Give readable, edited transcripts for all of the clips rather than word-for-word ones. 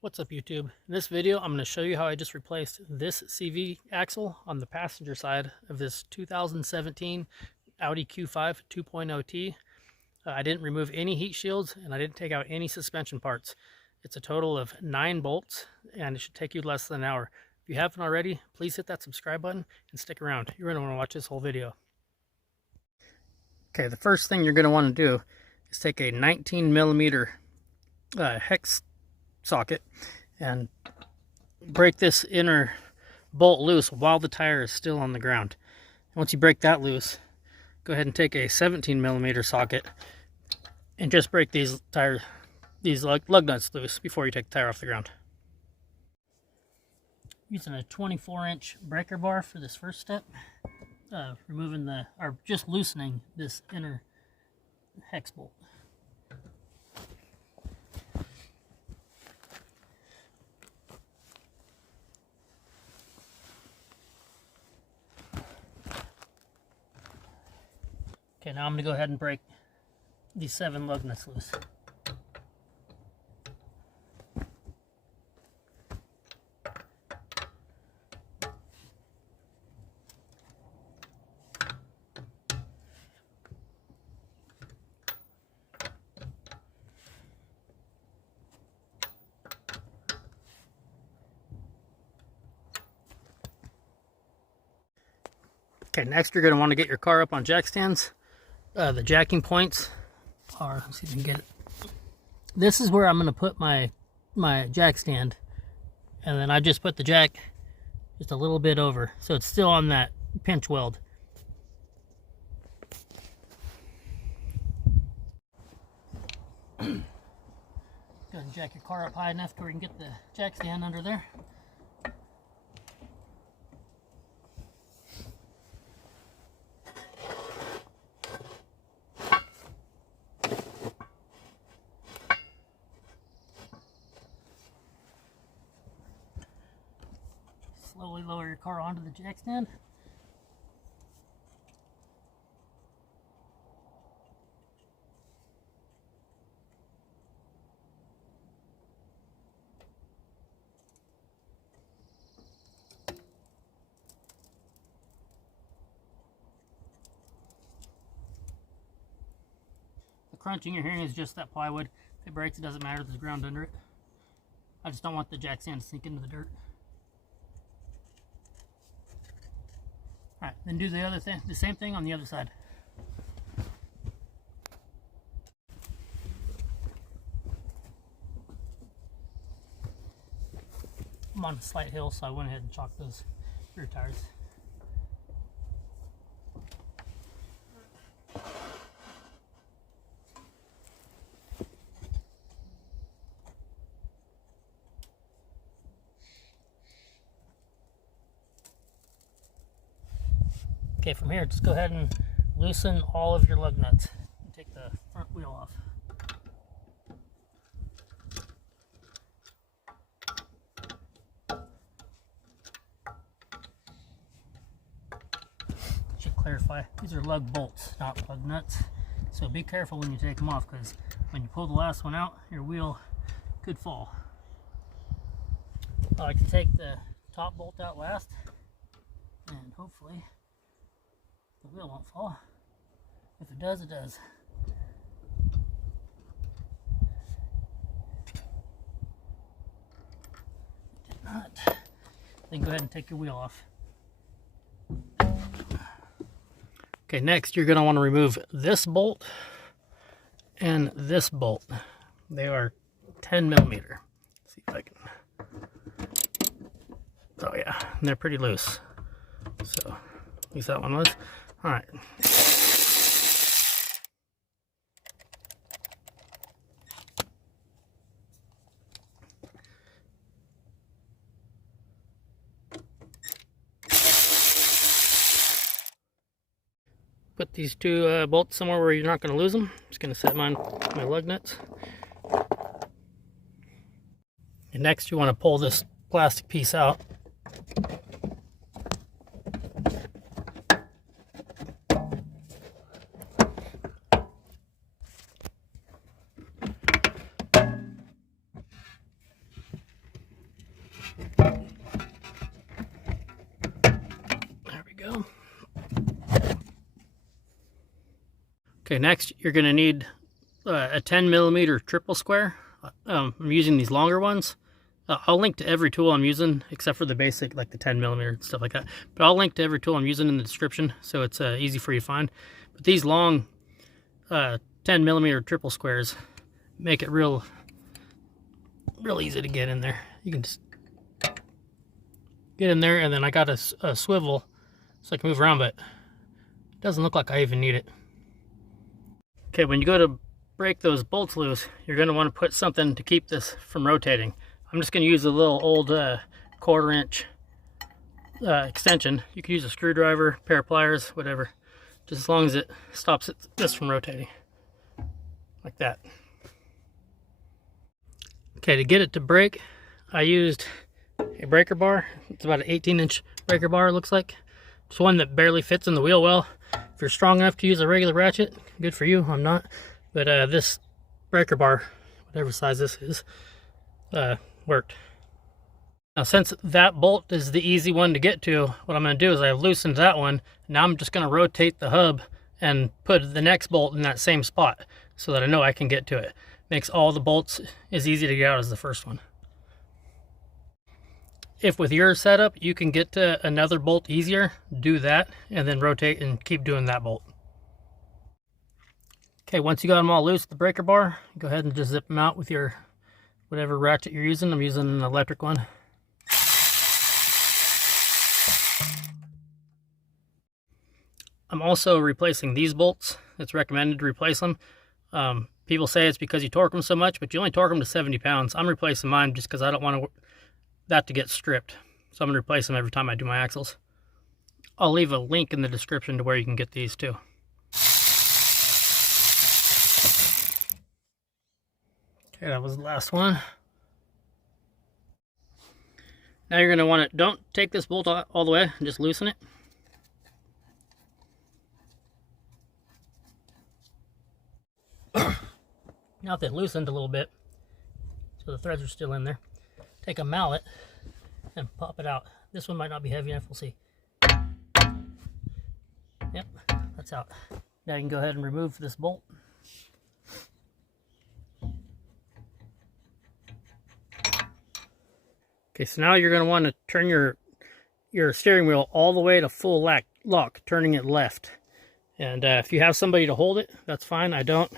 What's up YouTube? In this video I'm going to show you how I just replaced this CV axle on the passenger side of this 2017 Audi Q5 2.0T. I didn't remove any heat shields and I didn't take out any suspension parts. It's a total of 9 bolts and it should take you less than an hour. If you haven't already, please hit that subscribe button and stick around. You're going to want to watch this whole video. Okay, the first thing you're going to want to do is take a 19mm hex socket and break this inner bolt loose while the tire is still on the ground. Once you break that loose, go ahead and take a 17mm socket and just break these lug nuts loose before you take the tire off the ground. Using a 24-inch breaker bar for this first step, just loosening this inner hex bolt. Okay, now I'm going to go ahead and break these 7 lug nuts loose. Okay, next you're going to want to get your car up on jack stands. The jacking points are, let's see if we can get it. This is where I'm going to put my jack stand, and then I just put the jack just a little bit over, so it's still on that pinch weld. Go ahead and jack your car up high enough to where you can get the jack stand under there. Slowly lower your car onto the jack stand. The crunching you're hearing is just that plywood. If it breaks, it doesn't matter, there's ground under it. I just don't want the jack stand to sink into the dirt. Alright, then do the same thing on the other side. I'm on a slight hill, so I went ahead and chalked those rear tires. Okay, from here, just go ahead and loosen all of your lug nuts and take the front wheel off. Should clarify, these are lug bolts, not lug nuts. So be careful when you take them off, because when you pull the last one out, your wheel could fall. I like to take the top bolt out last, and hopefully the wheel won't fall. If it does, it does. It did not. Then go ahead and take your wheel off. Okay, next you're going to want to remove this bolt and this bolt. They are 10mm. Let's see if I can. Oh yeah, they're pretty loose. So at least that one was. All right. Put these 2 bolts somewhere where you're not going to lose them. Just going to set my lug nuts. And next you want to pull this plastic piece out. There we go. Okay, next you're going to need a 10mm triple square. I'm using these longer ones. I'll link to every tool I'm using except for the basic, like the 10mm and stuff like that. But I'll link to every tool I'm using in the description, so it's easy for you to find. But these long 10mm triple squares make it real easy to get in there. You can just get in there, and then I got a swivel so I can move around, but it doesn't look like I even need it. Okay, when you go to break those bolts loose, you're going to want to put something to keep this from rotating. I'm just going to use a little old 1/4 inch extension. You can use a screwdriver, pair of pliers, whatever, just as long as it stops this from rotating, like that. Okay, to get it to break, I used a breaker bar. It's about an 18-inch breaker bar, it looks like. It's one that barely fits in the wheel well. If you're strong enough to use a regular ratchet, good for you. I'm not. But this breaker bar, whatever size this is, worked. Now, since that bolt is the easy one to get to, what I'm going to do is I've loosened that one. Now I'm just going to rotate the hub and put the next bolt in that same spot so that I know I can get to it. Makes all the bolts as easy to get out as the first one. If with your setup you can get to another bolt easier, do that and then rotate and keep doing that bolt. Okay, once you got them all loose, the breaker bar, go ahead and just zip them out with your whatever ratchet you're using. I'm using an electric one. I'm also replacing these bolts. It's recommended to replace them. People say it's because you torque them so much, but you only torque them to 70 pounds. I'm replacing mine just because I don't want that to get stripped. So I'm going to replace them every time I do my axles. I'll leave a link in the description to where you can get these too. Okay, that was the last one. Now you're going to want to, don't take this bolt all the way, and just loosen it. Now that loosened a little bit, so the threads are still in there, take a mallet and pop it out. This one might not be heavy enough, we'll see. Yep, that's out. Now you can go ahead and remove this bolt. Okay, so now you're going to want to turn your steering wheel all the way to full lock, turning it left. And if you have somebody to hold it, that's fine. I don't.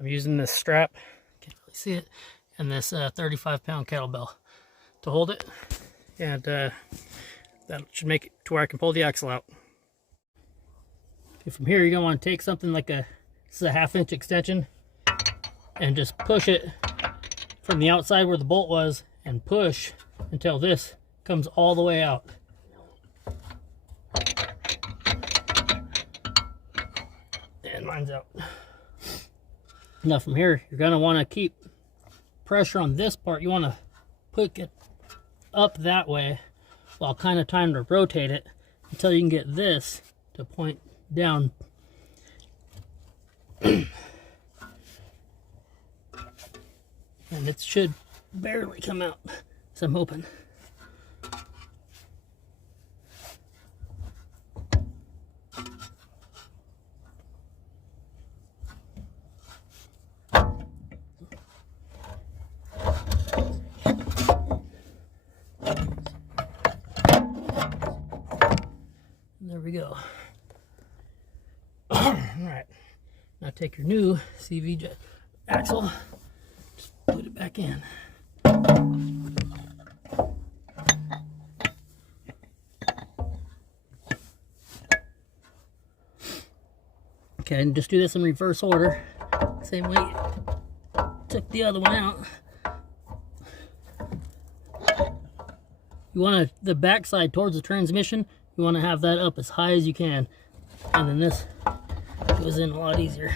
I'm using this strap, can't really see it, and this 35-pound kettlebell to hold it. And that should make it to where I can pull the axle out. Okay, from here, you're going to want to take something like this is a 1/2 inch extension, and just push it from the outside where the bolt was, and push until this comes all the way out. And mine's out. Now from here, you're going to want to keep pressure on this part. You want to put it up that way while kind of trying to rotate it until you can get this to point down. And it should barely come out, so I'm hoping. There we go. All right, now take your new CV axle, just put it back in. Okay, and just do this in reverse order, same way you took the other one out. You want the back side towards the transmission, you want to have that up as high as you can, and then this goes in a lot easier.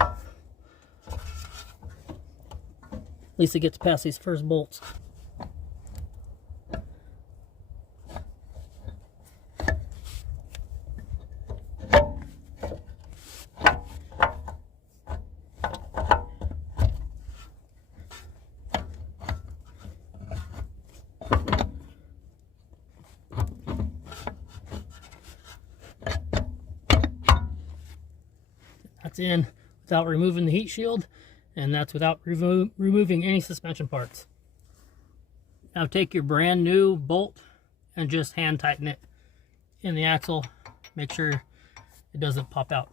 At least it gets past these first bolts. that's in without removing the heat shield, and that's without removing any suspension parts. Now take your brand new bolt and just hand tighten it in the axle. Make sure it doesn't pop out.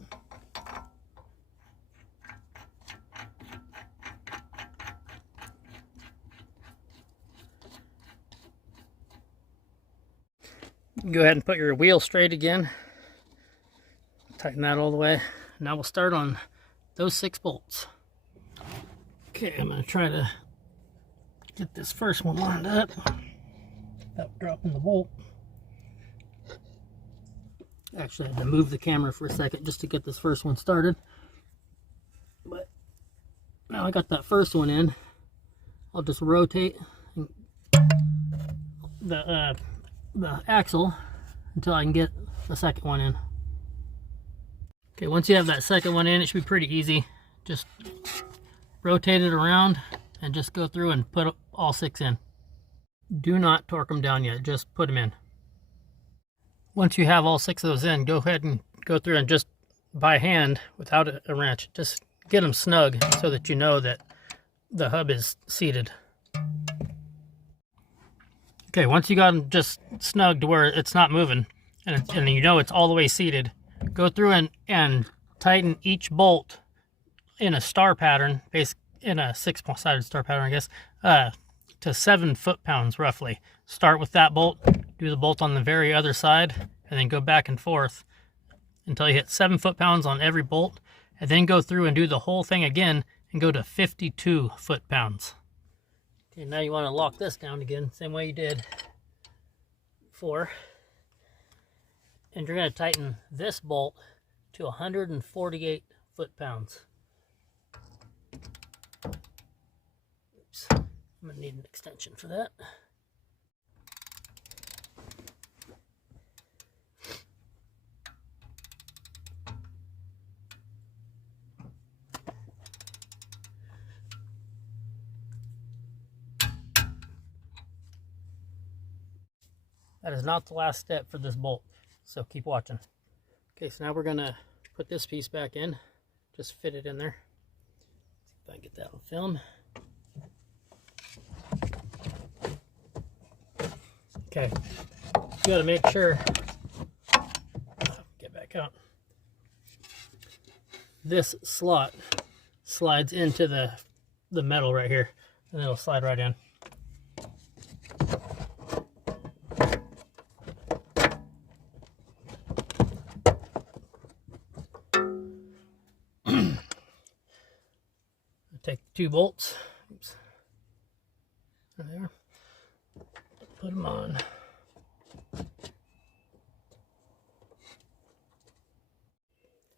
Go ahead and put your wheel straight again. Tighten that all the way. Now we'll start on those 6 bolts. Okay, I'm going to try to get this first one lined up without dropping the bolt. Actually, I had to move the camera for a second just to get this first one started. But now I got that first one in. I'll just rotate the axle until I can get the second one in. Okay, once you have that second one in, it should be pretty easy. Just rotate it around and just go through and put all 6 in. Do not torque them down yet, just put them in. Once you have all 6 of those in, go ahead and go through and just by hand, without a wrench, just get them snug so that you know that the hub is seated. Okay, once you got them just snug to where it's not moving, and you know it's all the way seated, go through and tighten each bolt in a star pattern, in a 6-sided star pattern, I guess, to 7 foot-pounds roughly. Start with that bolt, do the bolt on the very other side, and then go back and forth until you hit 7 foot-pounds on every bolt, and then go through and do the whole thing again and go to 52 foot-pounds. Okay, now you want to lock this down again, same way you did before. And you're going to tighten this bolt to 148 foot-pounds. Oops, I'm going to need an extension for that. That is not the last step for this bolt, so keep watching. Okay, so now we're going to put this piece back in. Just fit it in there. See if I can get that on film. Okay, you got to make sure, get back out, this slot slides into the metal right here, and it'll slide right in. Take 2 bolts, oops, there, put them on. If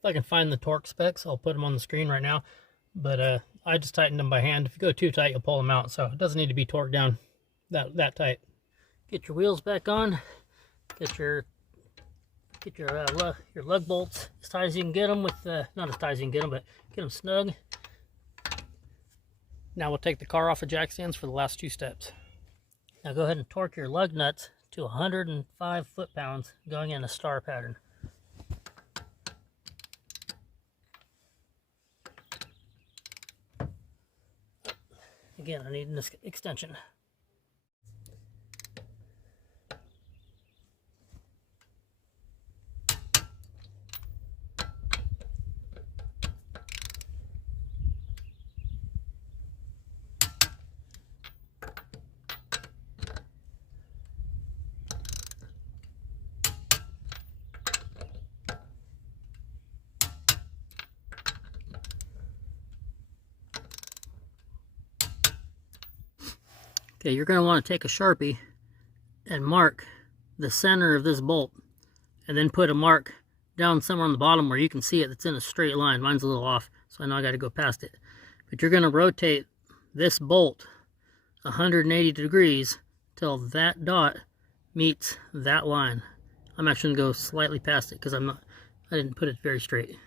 I can find the torque specs, I'll put them on the screen right now, but I just tightened them by hand. If you go too tight, you'll pull them out, so it doesn't need to be torqued down that tight. Get your wheels back on, get your lug bolts as tight as you can get them, with not as tight as you can get them, but get them snug. Now we'll take the car off of jack stands for the last 2 steps. Now go ahead and torque your lug nuts to 105 foot-pounds going in a star pattern. Again, I need an extension. Okay, you're going to want to take a Sharpie and mark the center of this bolt, and then put a mark down somewhere on the bottom where you can see it that's in a straight line. Mine's a little off, so I know I got to go past it. But you're going to rotate this bolt 180 degrees till that dot meets that line. I'm actually going to go slightly past it because I didn't put it very straight. Okay,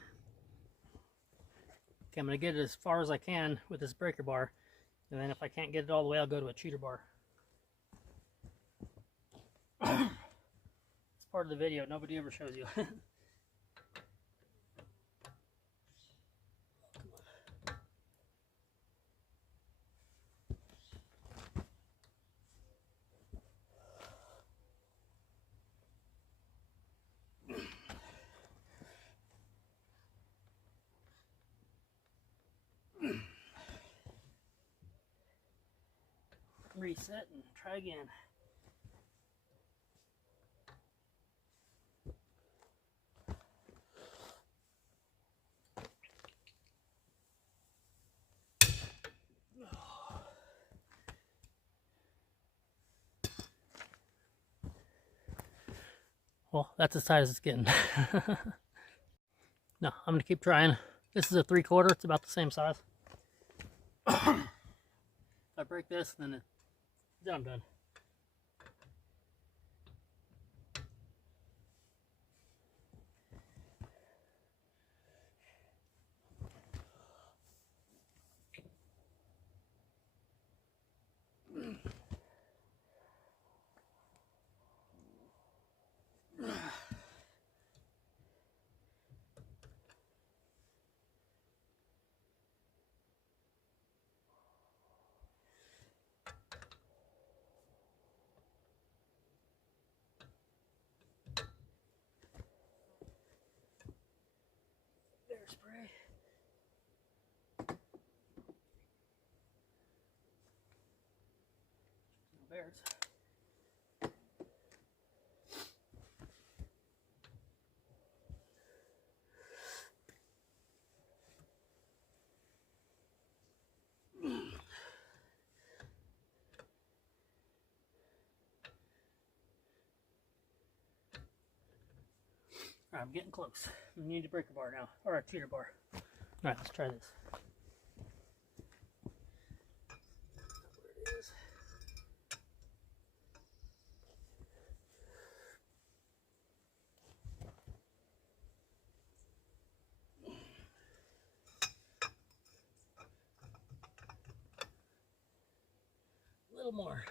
I'm going to get it as far as I can with this breaker bar. And then if I can't get it all the way, I'll go to a cheater bar. It's part of the video. Nobody ever shows you. reset and try again. Well, that's as tight as it's getting. No, I'm going to keep trying. This is a 3/4. It's about the same size. If I break this, then I'm done. Spray. No bears. Alright, I'm getting close. We need a breaker bar now, or a cheater bar. Alright, let's try this. Where it is. A little more.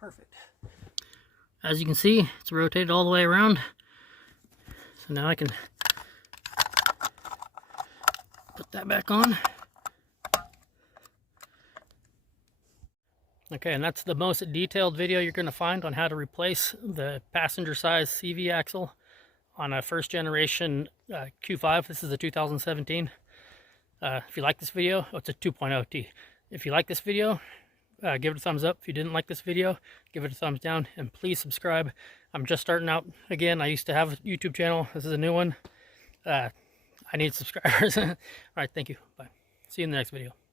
Perfect. As you can see, it's rotated all the way around. So now I can put that back on. Okay, and that's the most detailed video you're going to find on how to replace the passenger size CV axle on a first generation Q5. This is a 2017. If you like this video, it's a 2.0 T. If you like this video, give it a thumbs up. If you didn't like this video, give it a thumbs down, and please subscribe. I'm just starting out again. I used to have a YouTube channel. This is a new one. I need subscribers. All right, thank you. Bye. See you in the next video.